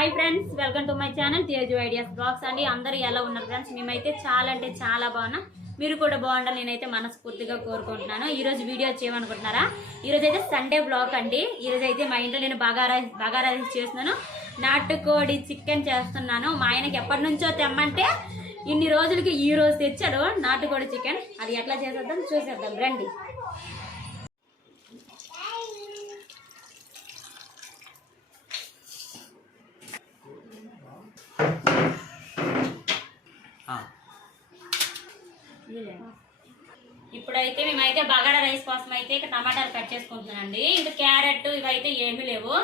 Hi friends welcome to my channel Teju ideas blogs అండి. అందరూ ఎలా ఉన్నారు ఫ్రెండ్స్ మేమైతే చాలా అంటే చాలా బాగున్నా. మీరు కూడా బాగుండాలి నేనైతే మనస్ఫూర్తిగా కోరుకుంటున్నాను. ఈరోజు వీడియో చేయమనుకుంటున్నారా? ఈరోజు అయితే సండే బ్లాగ్ అండి. ఈరోజు అయితే మా ఇంట్లో నేను బగారా బగారా రైస్ చేస్తున్నాను. నాటుకోడి చికెన్ చేస్తున్నాను. మా ఆయనకి ఎప్పటి నుంచో తెమ్మంటే ఇన్ని రోజులకి ఈ రోజు తెచ్చాడు నాటుకోడి చికెన్. అది ఎట్లా చేసేద్దాం? చూసేద్దాం. రండి. ఇప్పుడైతే మేమైతే బగాడ రైస్ కోసం అయితే ఇక టమాటాలు కట్ చేసుకుంటున్నానండి. ఇంకా క్యారెట్ ఇవైతే ఏమీ లేవు.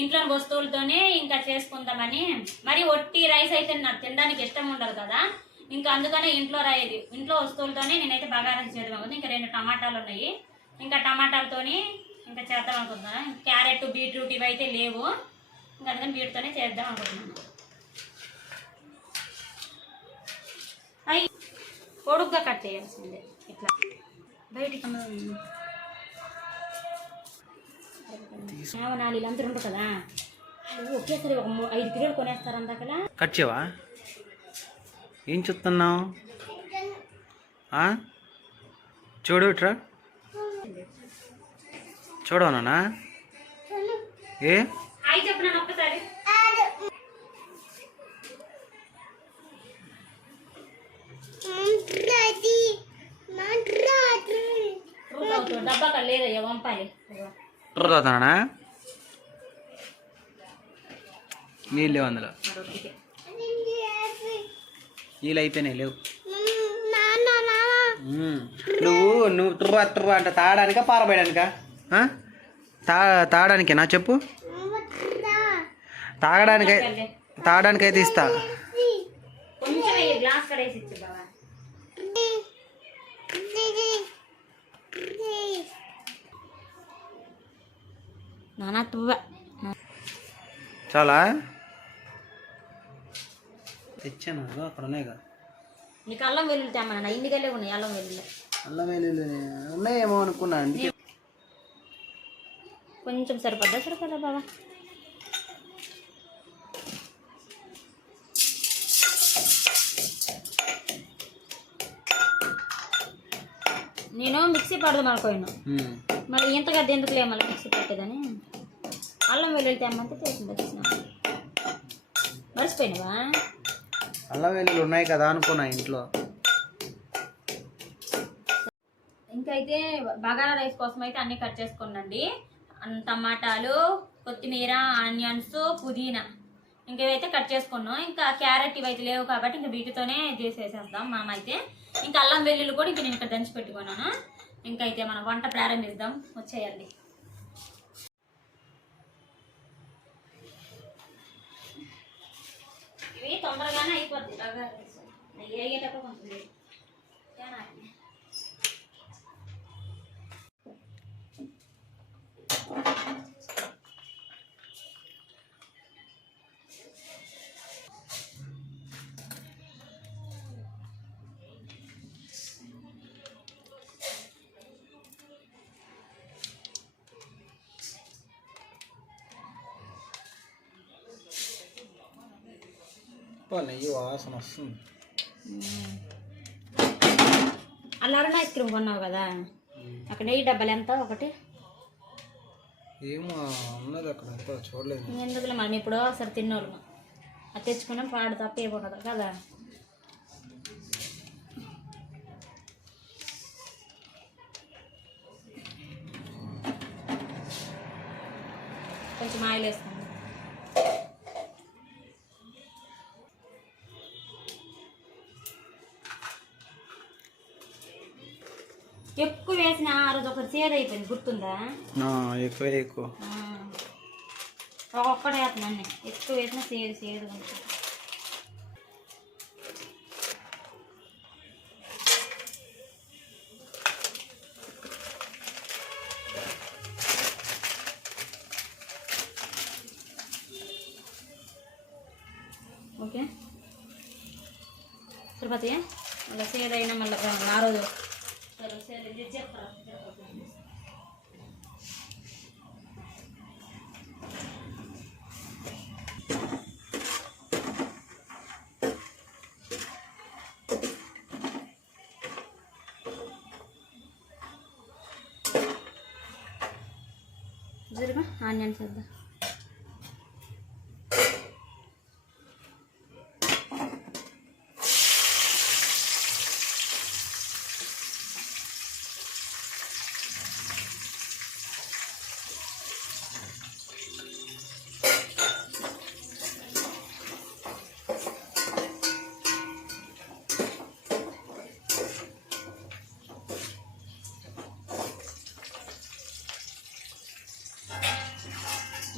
ఇంట్లో వస్తువులతోనే ఇంకా చేసుకుందామని. మరి ఒట్టి రైస్ అయితే నాకు తినడానికి ఇష్టం ఉండదు కదా. ఇంకా అందుకనే ఇంట్లో రాయేది ఇంట్లో వస్తువులతోనే నేనైతే బగారా రైస్ చేద్దాం ఇంకా రెండు టమాటాలు ఉన్నాయి. ఇంకా టమాటాలతోని ఇంకా చేద్దాం అనుకుంటున్నాను క్యారెట్ బీట్రూట్ ఇవైతే లేవు. ఇంకా అందుకని వీటితోనే చేద్దాం అనుకుంటున్నాను. అవి పొడుగ్గా కట్ చేయాల్సిందే. ఇట్లా. బయటికి నాలుగు ఉంటారు కదా? ఒకేసారి ఒక ఐదు కిలోలు కొనేస్తారు అందాకలా కట్ చేయవా? ఏం చెప్తున్నావు? ఆ? చూడు ఇట్రా. చూడవనా ఏ? నన్ను ఒక్కసారి. రూట్ అవుతుంది డబ్బా కాడ లేదయ్యా వంపాలి తాగుతానా నీళ్ళు లేవు అందులో. నీళ్ళు అయిపోయినాయి లేవు. నువ్వు నువ్వు టుర్రా టుర్రా అంటే తాగడానికా పారబోయడానికా? ఆ? తా తాగడానికేనా చెప్పు? తాగడానికై తాగడానికైతే ఇస్తా. కొంచెం ఈ గ్లాస్ కడేసి ఇచ్చి బాబా నానా తువ్వ. చాలా? తెచ్చాను అక్కడ ఉన్నాయి కదా నీకు అల్లం వెల్లుల్లి తెమ్మన్నా ఇంటికెళ్ళే ఉన్నాయి అల్లం వెల్లుల్లి. అల్లం వెల్లుల్లి ఉన్నాయేమో అనుకున్నాను అందుకే. కొంచెం సరిపోద్దా సరిపోదా బాబా నేను మిక్సీ పడదాం అనుకోను. మళ్ళీ ఇంత గడ్డ ఎందుకులే మళ్ళీ మిక్సీ పెట్టేదని? అల్లం వెల్లుల్లి తెమ్మంటే చేసింది వచ్చిన మర్చిపోయినావా? అల్లం వెల్లుల్లి ఉన్నాయి కదా అనుకున్నా ఇంట్లో. ఇంకైతే బగారా రైస్ కోసం అయితే అన్ని కట్ చేసుకున్నాండి. అన్- టమాటాలు కొత్తిమీర ఆనియన్స్ పుదీనా. ఇంకా ఇవైతే కట్ చేసుకున్నాం. ఇంకా క్యారెట్ ఇవైతే లేవు కాబట్టి ఇంకా వీటితోనే చేసేసేద్దాం అయితే ఇంకా అల్లం వెల్లుల్లి కూడా ఇంకా నేను ఇక్కడ దంచి పెట్టుకున్నాను. ఇంకా అయితే మనం వంట ప్రారంభిద్దాం వచ్చేయండి ఇవి తొందరగానే అయిపోద్ది బగారా రైస్ అవి వేగేటప్పుడు కొంచెం లేట్. ఏనాటి? నెయ్యి వాసన వస్తుంది. ఐస్ క్రీమ్ కొన్నావు కదా? అక్కడ నెయ్యి డబ్బాలు ఎంత? ఒకటి? ఏమో ఉన్నది అక్కడ చూడలేదు. ఎందుకులే మనం ఇప్పుడు ఒకసారి తిన్నోళ్ళు అది తెచ్చుకున్నాం పాడు తప్ప ఏముండదు కదా? కొంచెం ఆయిల్ వేసుకుందాం ఎక్కువ వేసిన ఆ రోజు ఒకటి సేద్ అయిపోయింది. గుర్తుందా? ఎక్కువ ఎక్కువ. ఒక్కొక్కటి వేస్తున్నాను ఎక్కువ వేసిన సేదు సేదు ఉంటుంది జరుగు ఆనియన్స్ వేద్దాం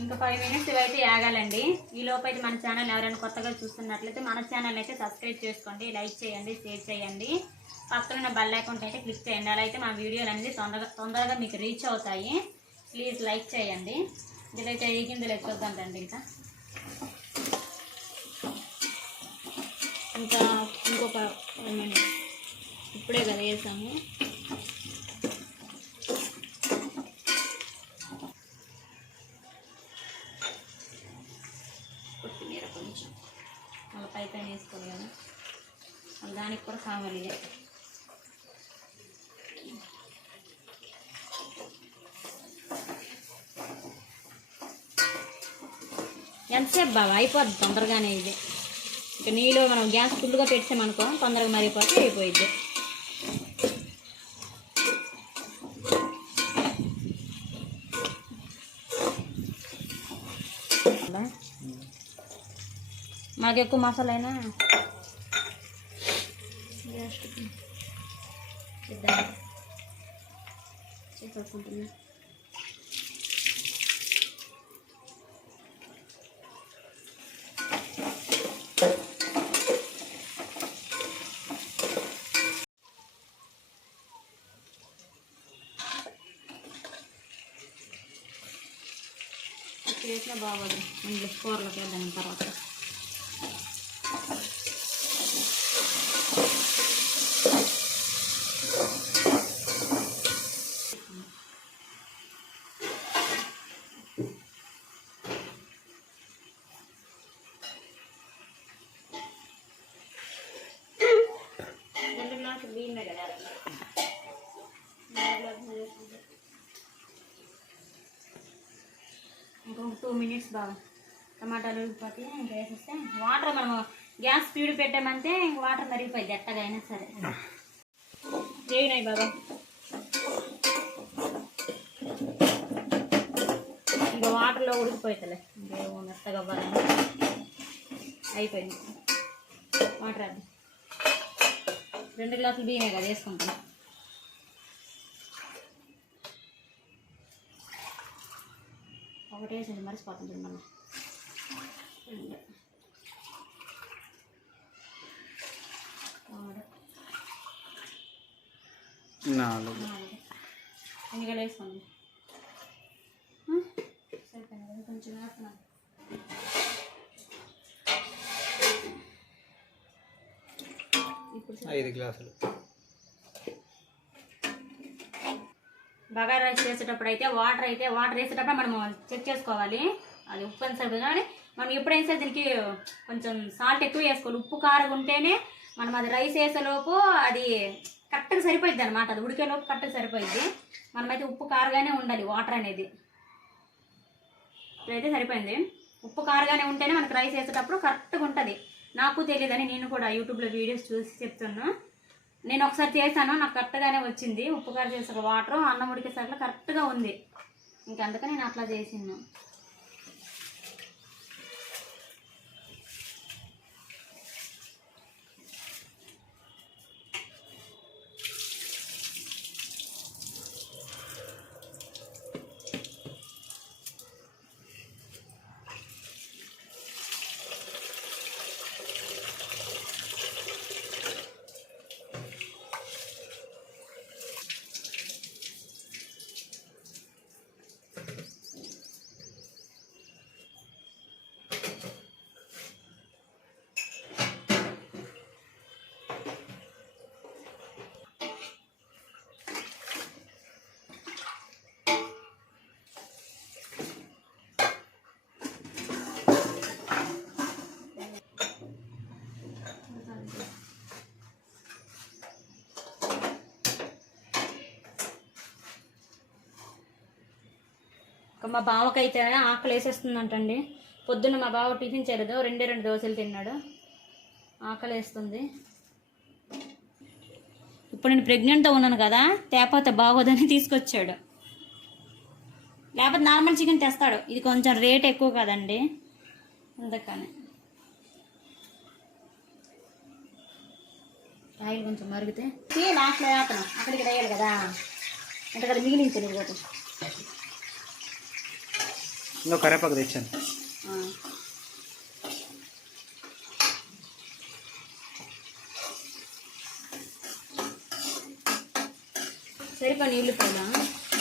ఇంకా అయితే ఆగాలండి. ఈ లోపు అయితే మన ఛానల్ ఎవరైనా కొత్తగా చూస్తున్నట్లయితే మన ఛానల్ అయితే సబ్స్క్రైబ్ చేసుకోండి లైక్ చేయండి షేర్ చేయండి. పక్కన బెల్ అకౌంట్ అయితే క్లిక్ చేయండి. అలా అయితే మా వీడియోలు అనేది తొందరగా తొందరగా మీకు రీచ్ అవుతాయి. ప్లీజ్ లైక్ చేయండి. ఇదైతే ఏగింది లెక్క చూద్దాంటండి ఇంకా. ఇంకా ఇంకొక ఇప్పుడే కదా వేసాము కొత్తిమీర కొంచెం మళ్ళీ పై పైన వేసుకోవాలి కదా మళ్ళీ దానికి కూడా కావాలి ఇదే ఎంతసేపు బాబా అయిపోద్ది తొందరగానే ఇది. ఇక నీళ్ళు మనం గ్యాస్ ఫుల్గా పెట్టామనుకో తొందరగా మరిగిపోతే అయిపోయిద్ది. మాకు ఎక్కువ మసాలైనా? ఇద్దాం చేద్దాం. బాగోదు ఇందులో కూరలోకి వేద్దాం తర్వాత రెండు గ్లాసులు బియ్యమే కదా నాలుగు గ్లాసులు వేసుకుంటే. ఇంకొక టూ మినిట్స్ బాగా టమాటాలు ఉడిపోతే ఇంకా వేసేస్తే వాటర్ మనం గ్యాస్ స్పీడ్ పెట్టామంటే ఇంక వాటర్ మరిగిపోయింది ఎట్టగా అయినా సరే. చేయినాయి బాబా ఇంకా వాటర్లో ఉడికిపోతుందిలే ఇంకేమో మెత్తగా అవ్వాలని అయిపోయింది. వాటర్ అది రెండు గ్లాసులు బియ్యమే కదా వేసుకుంటాం. మళ్ళీ. రెండు మూడు నాలుగు. నాలుగు. ఎన్నికలు వేసుకోండి? సరిపోయింది కొంచెం వేస్తున్నాను. ఐదు గ్లాసులు. బగారా రైస్ చేసేటప్పుడు అయితే వాటర్ అయితే వాటర్ వేసేటప్పుడు మనము చెక్ చేసుకోవాలి. అది ఉప్పు అని సరిపోతుంది కానీ మనం ఎప్పుడైనా సరే దీనికి కొంచెం సాల్ట్ ఎక్కువ వేసుకోవాలి. ఉప్పు కారం ఉంటేనే మనం అది రైస్ వేసేలోపు అది కరెక్ట్గా సరిపోయింది అనమాట అది ఉడికేలోపు కరెక్ట్గా సరిపోయింది మనమైతే ఉప్పు కారగానే ఉండాలి వాటర్ అనేది. ఇప్పుడైతే సరిపోయింది. ఉప్పు కారగానే ఉంటేనే మనకి రైస్ వేసేటప్పుడు కరెక్ట్గా ఉంటుంది. నాకు తెలియదని నేను కూడా యూట్యూబ్లో వీడియోస్ చూసి చెప్తున్నాను నేను ఒకసారి చేశాను నాకు కరెక్ట్గానే వచ్చింది. ఉప్పు కారం చేసాక వాటర్ అన్నం ఉడికేసరికి కరెక్ట్గా ఉంది. ఇంక అందుకని నేను అట్లా చేసిన్నాను మా బావకైతే ఆకలి వేసేస్తుందంటండి పొద్దున్న మా బావ టిఫిన్ చేయలేదు. రెండే రెండు దోశలు తిన్నాడు. ఆకలి వేస్తుంది ఇప్పుడు నేను ప్రెగ్నెంట్తో ఉన్నాను కదా తేపాత బాగోదని తీసుకొచ్చాడు. లేకపోతే నార్మల్ చికెన్ తెస్తాడు. ఇది కొంచెం రేట్ ఎక్కువ కదండి. అందుకని. ఆయిల్ కొంచెం మరిగితే. లాస్ట్లో వేస్తాను అక్కడికి వేయాలి కదా. అంటే కదా మిగిలించు ఇంకో కరేపాకు తెచ్చాను. సరిపో నీళ్ళు పోయినా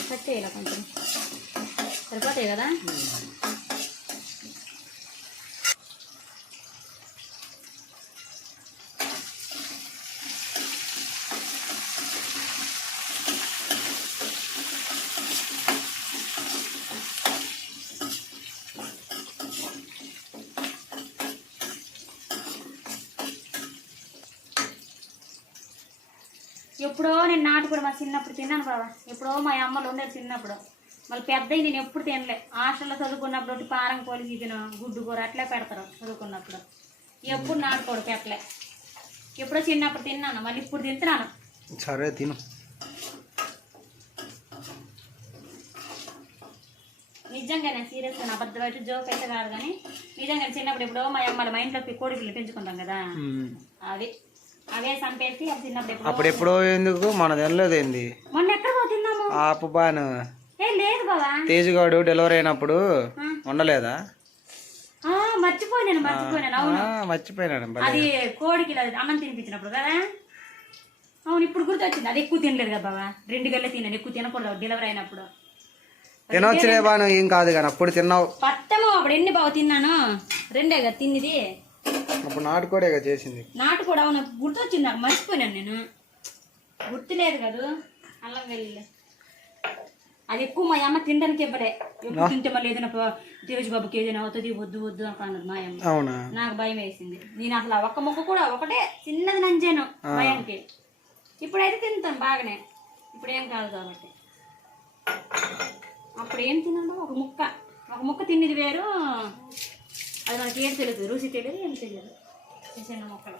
కట్ చేయాలి కొంచెం? సరిపోతాయి కదా? ఎప్పుడో నేను నాటుకోడు మా చిన్నప్పుడు తిన్నాను బాబా ఎప్పుడో మా అమ్మలు ఉండేది చిన్నప్పుడు మళ్ళీ పెద్దవి నేను ఎప్పుడు తినలే. హాస్టల్లో చదువుకున్నప్పుడు ఒకటి పారం పోలి చికెన్ గుడ్డు కూర అట్లే పెడతారు చదువుకున్నప్పుడు. ఎప్పుడు నాటుకోడు పెట్టలే. ఎప్పుడో చిన్నప్పుడు తిన్నాను. మళ్ళీ ఇప్పుడు తింటున్నాను. సరే తిను. నిజంగానే సీరియస్గా అబద్ధం అయితే జోక్ అయితే కాదు కానీ నిజంగా చిన్నప్పుడు ఎప్పుడో మా అమ్మలు మా ఇంట్లో కోడి పిల్లలు పెంచుకుంటాం కదా. మ్మ్. అవి అప్పుడు ఎప్పుడో ఎందుకు? మన తినలేదు ఏంది? మొన్న ఎక్కడ పో తిన్నాము. ఆపు బాను ఏ లేదు బావా. తేజుగాడు డెలివరీ అయినప్పుడు ఉండలేదా? మర్చిపోయినాను మర్చిపోయినాను అవును. మర్చిపోయినాడు భలే. అది కోడికి అన్నం తినిపించినప్పుడు కదా. అవును ఇప్పుడు గుర్తొచ్చింది. అది ఎక్కువ తినలేదు కదా బాబా రెండు గల్లే తిన్నాను ఎక్కువ తినకూడదు డెలివరీ అయినప్పుడు. తినొచ్చులే బాను ఏం కాదు కానీ అప్పుడు తిన్నావు. పట్టము అప్పుడు ఎన్ని బావ తిన్నాను? రెండే కదా తిన్నది. అప్పుడు నాటుకోడేగా చేసింది. నాటు కూడా అవును గుర్తొచ్చింది? నాకు మర్చిపోయినాను నేను. గుర్తులేదు కదా? అల్లం వెళ్ళి అది ఎక్కువ మా అమ్మ తినడానికి ఇవ్వలే. ఎప్పుడు తింటే మళ్ళీ ఏదైనా తేజ్ బాబుకి ఏదైనా అవుతుంది వద్దు వద్దు అని అన్నది మా అమ్మ. అవునా? నాకు భయం వేసింది. నేను అసలు ఒక్క ముక్క కూడా ఒకటే చిన్నది నంచాను భయానికి. ఇప్పుడైతే తింటాను బాగానే. ఇప్పుడు ఏం కాదు కాబట్టి. అప్పుడు ఏం తిన్నాను? ఒక ముక్క. ఒక ముక్క తిన్నది వేరు. అది మనకి ఏం తెలియదు రుచి తెలియదు ఏం తెలియదు చిన్న ముక్కలు.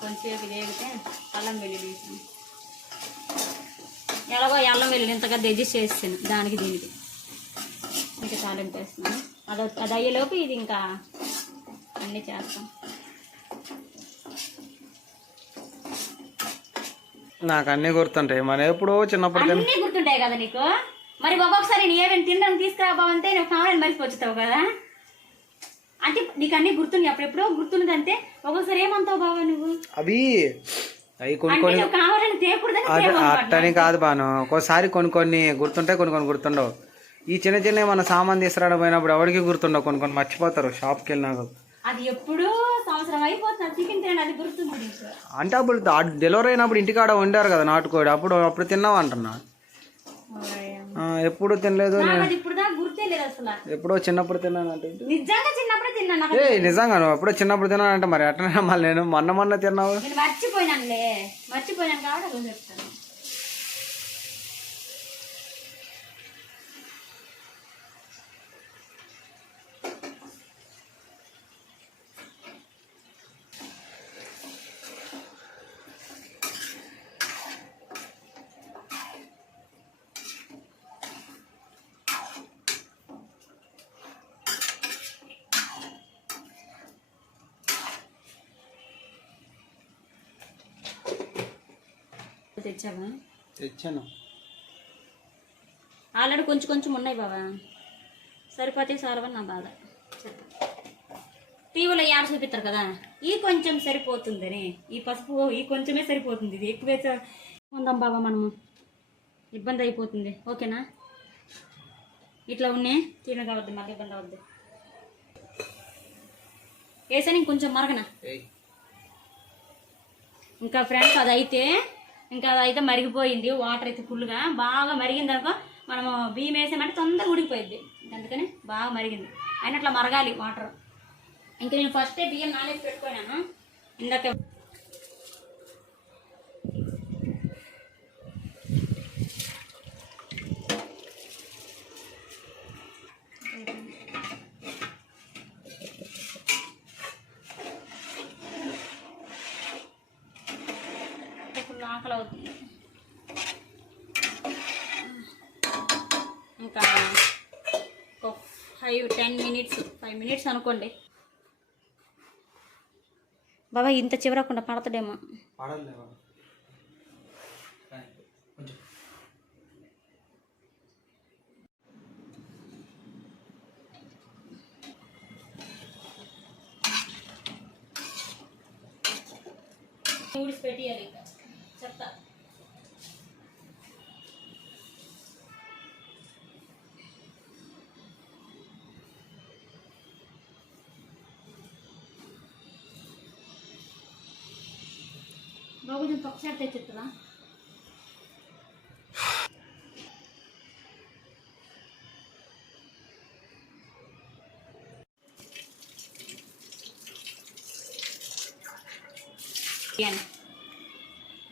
కొంచెంసేపు వేగితే అల్లం వెల్లుల్లి వేసాను ఎలాగో అల్లం వెల్లుల్లి ఇంతగా అడ్జస్ట్ చేస్తాను దానికి దీనికి. ఇంకా తాలింపు వేస్తున్నాను. అది అది అయ్యేలోపు ఇది ఇంకా అన్నీ చేస్తాం. నాకు అన్నీ గుర్తుంటాయి. మన ఎప్పుడో చిన్నప్పుడు అన్నీ గుర్తుంటాయి కదా నీకు? మరి ఒక్కొక్కసారి నేను ఏమైనా తినడానికి తీసుకురాబావంటే నువ్వు కావాలని మర్చిపోతావు కదా? అంటే నీకు అన్నీ గుర్తున్నాయి అప్పుడెప్పుడో గుర్తున్నదంటే ఒక్కొక్కసారి ఏమంటావు బావా నువ్వు? అవి అవి కొన్ని కొన్ని. అట్టని కాదు బాను. ఒక్కోసారి కొన్ని కొన్ని గుర్తుంటాయి కొన్ని కొన్ని గుర్తుండవు. ఈ చిన్న చిన్న మన సామాన్ తీసుకురావడం పోయినప్పుడు ఎవరికి గుర్తుండవు కొన్ని కొన్ని మర్చిపోతారు షాప్కి వెళ్ళినాక అది ఎప్పుడూ సంవత్సరం అయిపోతుంది చికెన్ తినడం అది గుర్తుంది అంటే అప్పుడు డెలివరీ అయినప్పుడు ఇంటికాడ వండారు కదా నాటుకోడి అప్పుడు అప్పుడు తిన్నావు అంటున్నా. ఎప్పుడు తినలేదు ఎప్పుడో చిన్నప్పుడు తిన్నాను అంటే నిజంగా చిన్నప్పుడే తిన్నాను నాకు. ఏ నిజంగా నువ్వు ఎప్పుడో చిన్నప్పుడు తిన్నానంటే మరి ఎట్లా మళ్ళీ నేను మొన్న మొన్న తిన్నావు? నేను మర్చిపోయినానులే. మర్చిపోయాను కాబట్టి చెప్తాను. తెచ్చావా? తెచ్చాను. ఆల్రెడీ కొంచెం కొంచెం ఉన్నాయి బాబా సరిపోతే సారవని నా బాధ. టీవీలో యాడ చూపిస్తారు కదా? ఈ కొంచెం సరిపోతుందని ఈ పసుపు ఈ కొంచెమే సరిపోతుంది. ఇది ఎక్కువ ఉందాం బాబా మనము. ఇబ్బంది అయిపోతుంది. ఓకేనా? ఇట్లా ఉన్నాయి తిన కావద్దు మాకు ఇబ్బంది అవద్దు. వేసాను ఇంకొంచెం మరగనా? ఇంకా ఫ్రెండ్స్ అదైతే ఇంకా అదైతే మరిగిపోయింది. వాటర్ అయితే ఫుల్గా బాగా మరిగింది అనుకో మనము బియ్యం వేసామంటే తొందరగా ఉడికిపోయింది అందుకని బాగా మరిగింది. అయినట్లా మరగాలి వాటర్. ఇంకా నేను ఫస్టే బియ్యం నానేసి పెట్టుకున్నాను. ఇందాక ఆకలి అవుతుంది. ఇంకా ఒక five ten minutes five minutes అనుకోండి. బాబా ఇంత చివరకుండా పడతాడేమో. ఊడిసి పెట్టియాలి ఇక. బాబు కొంచెం పక్కసారి తెచ్చిస్తుందా బిర్యానీ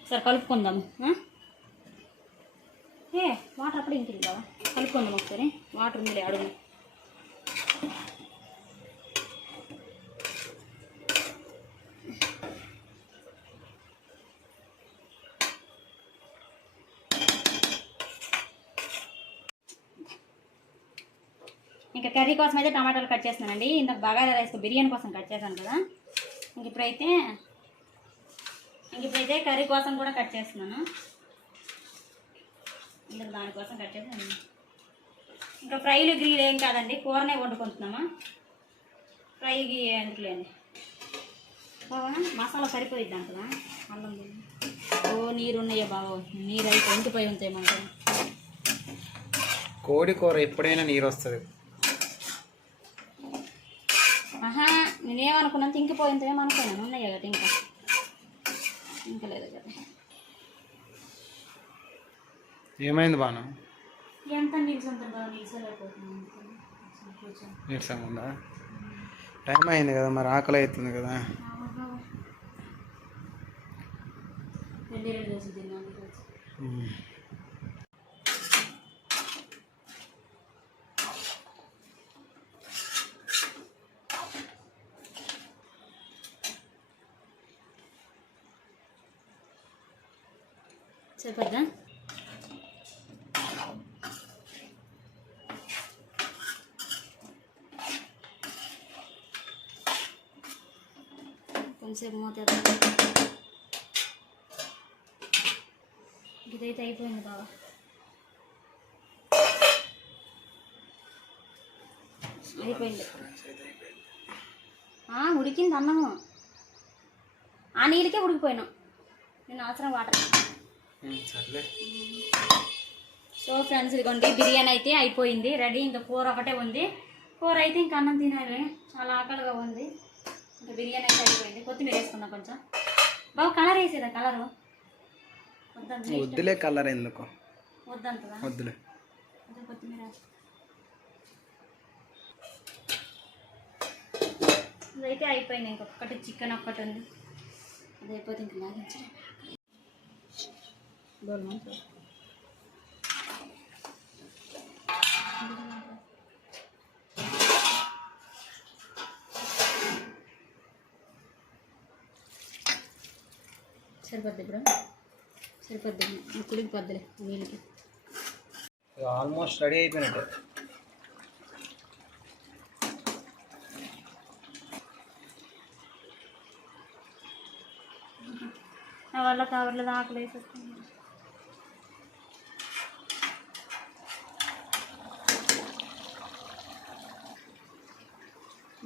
సరే కలుపుకుందాం ఏ వాటర్ అప్పుడే ఇంటికి బావా. కలుపుకుందాం ఒకసారి. వాటర్ ఉంది అడుగు. కర్రీ కోసం అయితే టమాటాలు కట్ చేస్తున్నానండి. ఇందాక బగారా రైస్ బిర్యానీ కోసం కట్ చేశాను కదా. ఇంక ఇప్పుడైతే ఇంక ఇప్పుడైతే కర్రీ కోసం కూడా కట్ చేస్తున్నాను. ఇందుకు దానికోసం కట్ చేసాను ఇంకా ఫ్రైలు గ్రీలు ఏం కాదండి. కూరనే వండుకుంటున్నామా? ఎందుకు లేండి బావా మసాలా సరిపోయి అంటదా? అల్లం ఓ నీరు ఉన్నాయో బావో. నీరు అయితే ఎండిపోయి ఉంటాయి మనకు కోడి కూర ఎప్పుడైనా నీరు వస్తుంది నేనేమనుకున్నాను ఇంకిపోయింది ఏమనుకున్నాను ఉన్నాయో కదా ఇంకా ఇంకా లేదు కదా ఏమైంది బాను? ఎంత నీరసంగా ఉందా టైం అయింది కదా మరి ఆకలి అవుతుంది కదా. తిన్నాను ఈరోజు. ఉమ్. సరిపోద్దా కొంచెంసేపు మూత. ఇదైతే అయిపోయింది బాబా అయిపోయింది. ఆ, ఉడికింది అన్నము. ఆ నీళ్ళకే ఉడికిపోయినాం. నేను అవసరం వాటర్. సో ఫ్రెండ్స్ ఇదిగోండి బిర్యానీ అయితే అయిపోయింది. రెడీ ఇంకా కూర ఒకటే ఉంది. కూర అయితే ఇంకా అన్నం తినాలి. చాలా ఆకలిగా ఉంది. ఇంకా బిర్యానీ అయితే అయిపోయింది. కొత్తిమీర వేసుకుందాం కొంచెం. బాబు కలర్ వేసేదా? కలరు వద్దులే కలర్ ఎందుకు? వద్దంతదా వద్దులే. కొత్తిమీర. ఇదైతే అయిపోయింది. ఇంకొకటి చికెన్ ఒక్కటి ఉంది. అది అయిపోతే ఇంక లాగించడం సరిపోద్ది ఇప్పుడు? సరిపోద్ది. పొద్దులే నీళ్ళకి ఆల్మోస్ట్ రెడీ అయిపోయినట్టు. వల్ల కవర్లు ఆకలి వేసేస్తుంది.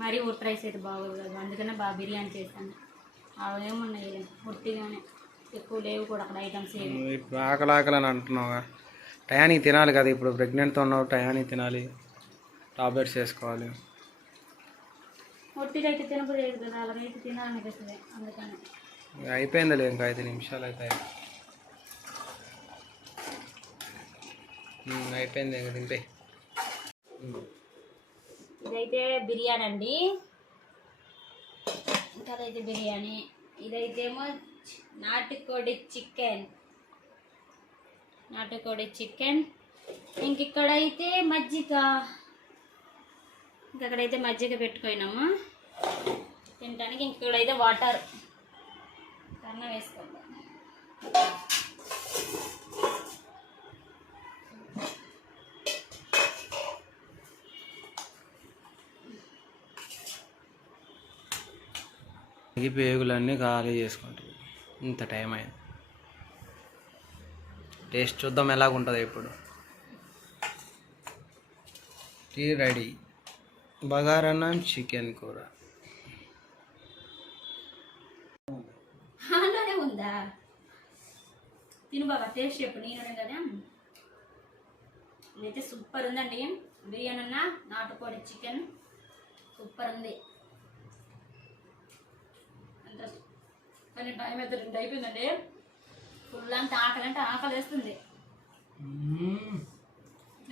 మరీ ఉట్ట రైస్ అయితే బాగోదు అందుకనే బాగా బిర్యానీ చేశాను. అవి ఏమున్నాయి ఉట్టిగానే ఎక్కువ లేవు కూడా అక్కడ ఐటమ్స్ ఏమి నువ్వు ఇప్పుడు ఆకలి ఆకలి అని అంటున్నావుగా. టయానికి తినాలి కదా ఇప్పుడు. ప్రెగ్నెంట్తో ఉన్నావు టయానికి తినాలి. టాబ్లెట్స్ వేసుకోవాలి. ఒట్టిగా అయితే తినబుద్ధి లేదు కదా అలాగైతే తినాలనిపిస్తుంది అందుకని. ఇక అయిపోయిందిలే ఇంకా ఐదు నిమిషాలు ఉమ్, అయిపోయింది ఇంకా తింటే. ఇదైతే బిర్యానీ అండి. ఇంకా అదైతే బిర్యానీ. ఇదైతేమో నాటుకోడి చికెన్. నాటుకోడి చికెన్. ఇంక ఇక్కడైతే మజ్జిగ. ఇంకక్కడైతే మజ్జిగ పెట్టుకున్నాము. తినడానికి ఇంకడైతే వాటర్ కన్న వేసుకుందాం పేగులన్నీ ఖాళీ చేసుకుంటాం ఇంత టైం అయింది. టేస్ట్ చూద్దాం ఎలాగుంటుంది ఇప్పుడు. Tea ready. బగారన్నం చికెన్ కూర? అలానే ఉందా? తిను బాబా టేస్ట్ చెప్పు నేను కదా? ఇదైతే సూపర్ ఉందండి. బిర్యానీ అన్న నాటుకోడి చికెన్. సూపర్ ఉంది అంత కానీ టైం అయితే రెండు అయిపోయిందండి. ఫుల్ అంత ఆకలి అంటే ఆకలి వేస్తుంది.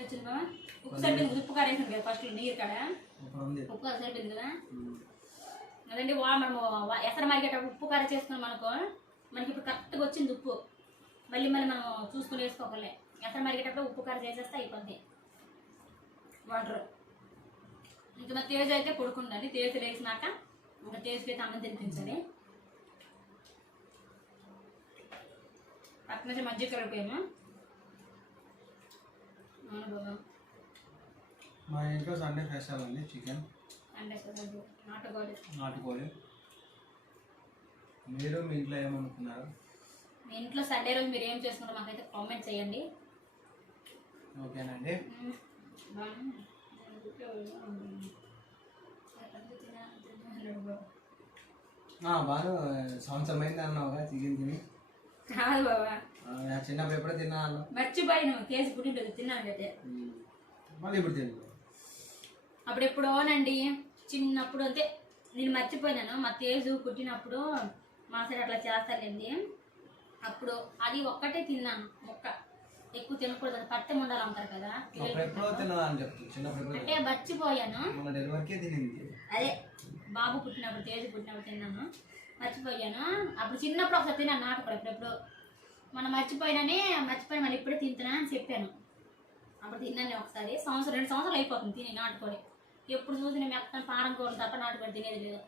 వచ్చింది బాబా ఉప్పు సరిపోయింది ఉప్పు కారం వేసింది కదా ఫస్ట్ నీరు కాడ? ఉప్పు కారం సరిపోయింది కదా? అదండి వా మనము ఎసరు మరిగేటప్పుడు ఉప్పు కారం చేసుకున్నాం అనుకో మనకి ఇప్పుడు కరెక్ట్గా వచ్చింది ఉప్పు. మళ్ళీ మళ్ళీ మనం చూసుకుని వేసుకోకలే ఎసరు మరిగేటప్పుడు ఉప్పు కారం చేసేస్తే అయిపోద్ది. వాటర్ ఇంకా తేజ్ అయితే పడుకుందండి తేజ్ లేచినాక ఇంకా తేజ్కి అయితే అన్నం తినిపించాలి. పక్కన కలిపాము అవును బాబా? మా ఇంట్లో సండే స్పెషల్ అండి చికెన్. నాటుకోడి. నాటుకోడి. మీరు మీ ఇంట్లో ఏమనుకున్నారు? మీ ఇంట్లో సండే రోజు మీరు ఏం చేసుకుంటారో మాకైతే కామెంట్ చేయండి. ఓకేనండి. బాగా సంవత్సరం అయింది అన్నావుగా చికెన్ తిని. కాదు బాబా. చిన్నప్పుడు ఎప్పుడో తిన్నా అన్నావు మర్చిపోయాను కేసు పుట్టింటుంది తిన్నాను అయితే మళ్ళీ ఇప్పుడు తిను అప్పుడు ఎప్పుడోనండి చిన్నప్పుడు అంతే. నేను మర్చిపోయినాను మా తేజు పుట్టినప్పుడు మా సైడ్ అట్లా చేస్తారండి అప్పుడు అది ఒక్కటే తిన్నాను ఒక్క ఎక్కువ తినకూడదు అది పట్టె ఉండాలి అంటారు కదా అంటే మర్చిపోయాను. అదే బాబు పుట్టినప్పుడు తేజు పుట్టినప్పుడు తిన్నాను. మర్చిపోయాను? అప్పుడు చిన్నప్పుడు ఒకసారి తిన్నాను నాటుకోడు ఎప్పుడెప్పుడు. మనం మర్చిపోయినానే మర్చిపోయి మళ్ళీ ఇప్పుడే తింటున్నా అని చెప్పాను. అప్పుడు తిన్నాను ఒకసారి. సంవత్సరం రెండు సంవత్సరాలు అయిపోతుంది తిని నాటుకోడి. ఎప్పుడు చూసిన మెత్తన పారం కూరలు తప్ప నాటుకోడి తినేది లేదు.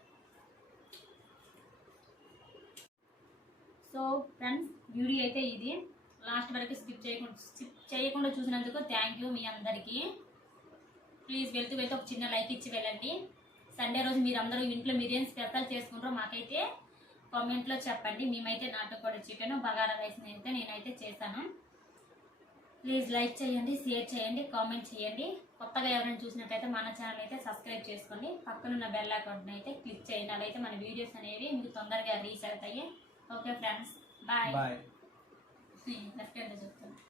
సో ఫ్రెండ్స్ వీడియో అయితే ఇది. లాస్ట్ వరకు స్కిప్ చేయకుండా స్కిప్ చేయకుండా చూసినందుకు థ్యాంక్ యూ మీ అందరికీ. ప్లీజ్ వెళ్తూ వెళ్తూ ఒక చిన్న లైక్ ఇచ్చి వెళ్ళండి. సండే రోజు మీరు అందరూ ఇంట్లో మీరేం స్పెషల్ చేసుకుంటారో మాకైతే కామెంట్లో చెప్పండి. మేమైతే నాటుకోడి చికెన్ బగారా రైస్ అయితే నేనైతే చేశాను. ప్లీజ్ లైక్ చేయండి షేర్ చేయండి కామెంట్ చేయండి. కొత్తగా ఎవరైనా చూసినట్టయితే మన ఛానల్ అయితే సబ్స్క్రైబ్ చేసుకోండి. పక్కనున్న బెల్ అకౌంట్ని అయితే క్లిక్ చేయండి. అయితే మన వీడియోస్ అనేవి మీకు తొందరగా రీచ్ అవుతాయి. Okay friends bye bye left hand చెప్తాను